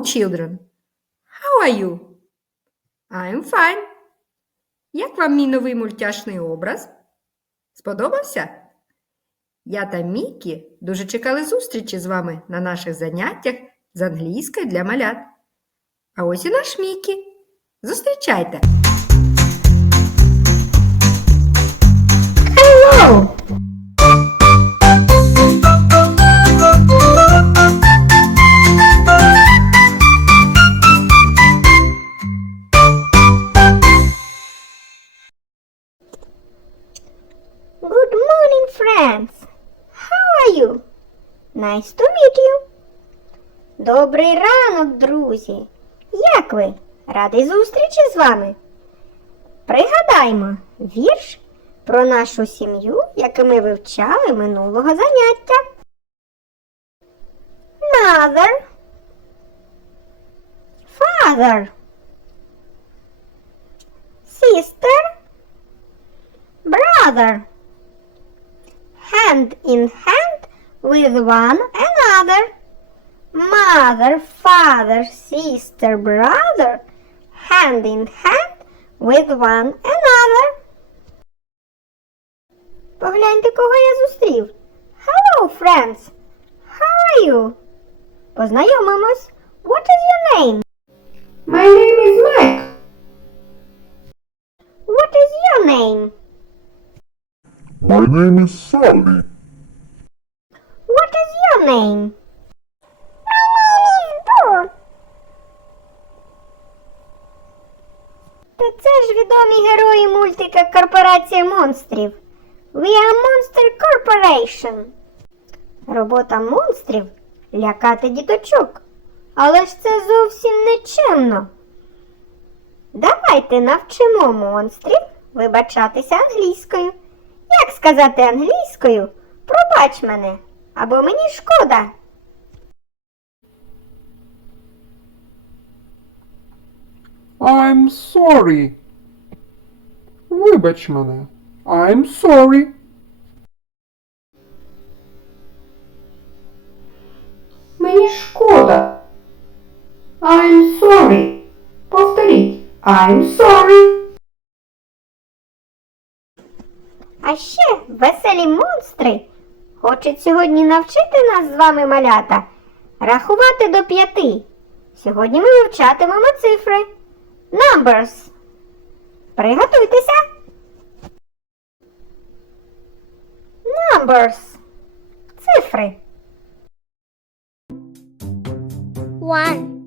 children. How are you? I'm fine. Як вам мій новий мультяшний образ? Сподобався? Я та Мікі дуже чекали зустрічі з вами на наших заняттях з англійської для малят. А ось і наш Мікі. Зустрічайте! Nice to meet you. Добрий ранок, друзі. Як ви? Радий зустрічі з вами. Пригадаймо вірш про нашу сім'ю, який ми вивчали минулого заняття. Mother. Father. Sister. Brother. Hand in hand with one another. Mother, father, sister, brother. Hand in hand with one another. Погляньте, кого я зустрів. Hello, friends. How are you? Познайомимось. What is your name? My name is Mike. What is your name? My name is Sally. Name? My це ж відомі герої мультика Корпорація монстрів. We are Monster Corporation. Робота монстрів лякати діточок. Але ж це зовсім не чемно. Давайте навчимо монстрів вибачатися англійською. Як сказати англійською? Пробач мене, або мені шкода. I'm sorry. Вибач мене. I'm sorry. Мені шкода. I'm sorry. Повторіть. I'm sorry. А ще веселі монстри хочуть сьогодні навчити нас з вами малята рахувати до п'яти. Сьогодні ми вивчатимемо цифри. Numbers. Приготуйтеся. Numbers. Цифри. One,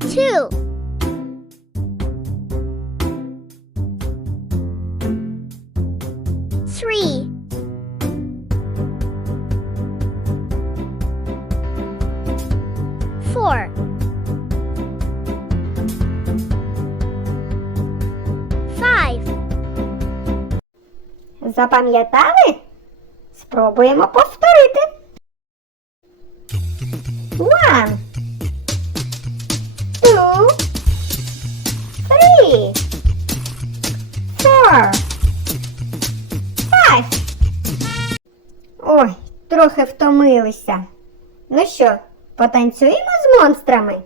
two, Запам'ятали? Спробуємо повторити. One. Two. Three. Four. Five. Ой, трохи втомилися. Ну що, потанцюємо з монстрами?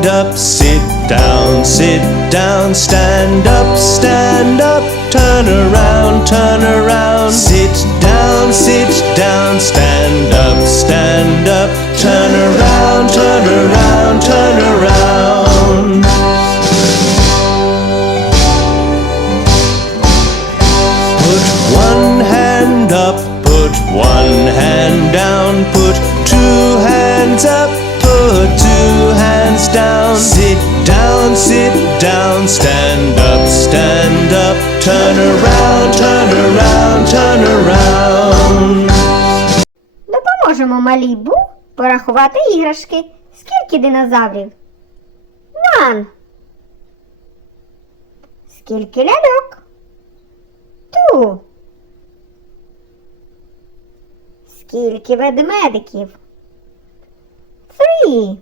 Stand up, sit down, sit down, stand up, stand up, turn around, turn around, sit down, sit down, stand up, stand up, turn around, turn around, turn around. Put one hand up, put one hand down, put two hands up, down, stand up, stand up, turn around, turn around, turn around. Допоможемо малій Бу порахувати іграшки. Скільки динозаврів? One. Скільки ляльок? Two. Скільки ведмедиків? Three.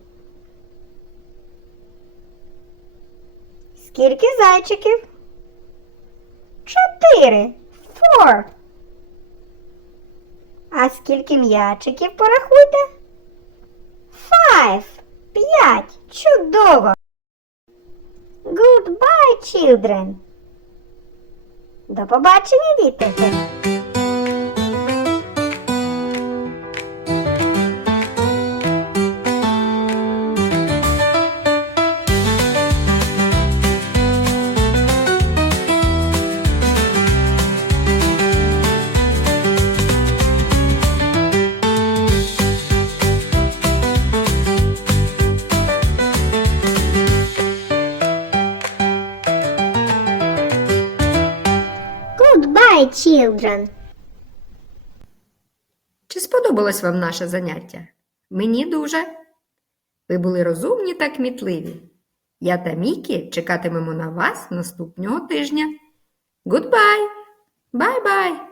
Скільки зайчиків? Чотири. Four. А скільки м'ячиків порахуйте? Five. П'ять. Чудово. Goodbye, children. До побачення, діти. Children. Чи сподобалось вам наше заняття? Мені дуже. Ви були розумні та кмітливі. Я та Мікі чекатимемо на вас наступного тижня. Goodbye! Bye-bye!